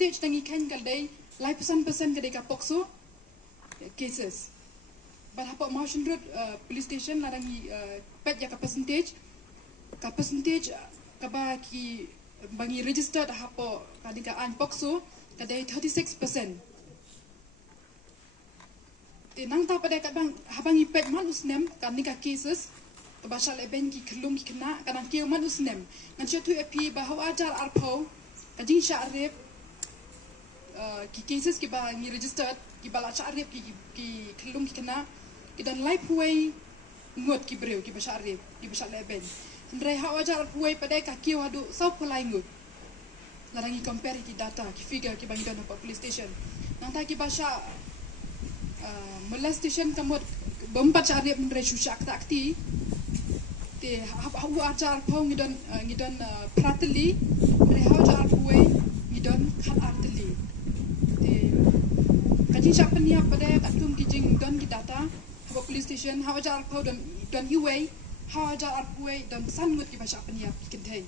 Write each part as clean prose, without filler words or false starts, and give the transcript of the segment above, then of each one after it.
percentage tangi kan kadai lai persen kadai ka pokso cases. But hapa Mountain Road police station larangi pet ya ka percentage kaba ki bangi registered hapa kadika an pokso kadai 36%. Nang ta pada kat bang habangi pet man usnem kan ni ka cases kabasha leben ki kelum ki kena kan kiu man usnem ngan tu epi bahawa ajar arpo kajing sya arif ki cases ki bangi registered ki bala sya arif ki kelum ki kena ki dan life way ngot ki breu ki basha arif ki basha leben ndrai hawa ajar way pada ka kiu adu sau pulai ngut larangi compare ki data ki figure ki bangi dan police station nang ta ki basha molestation kamot bombat syarif ndre shushak takti te hawu ajar pau ngidon prateli ndre hawu ajar puwe ngidon khat arteli te kaji chapnia pada katum kijing don ki data hawa police station hawu ajar pau don hiway hawu ajar puwe don sangut ki basha pnia ki kentai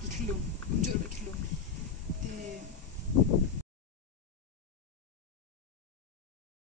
ki khilum jur ki khilum te